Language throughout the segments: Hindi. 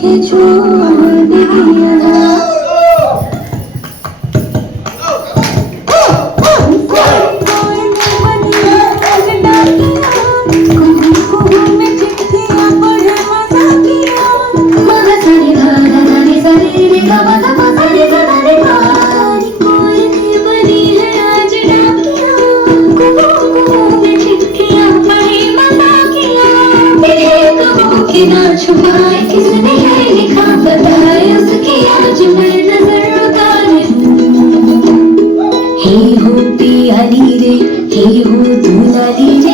কিছু 孤独的一人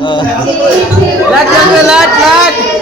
लाट लाट लाइट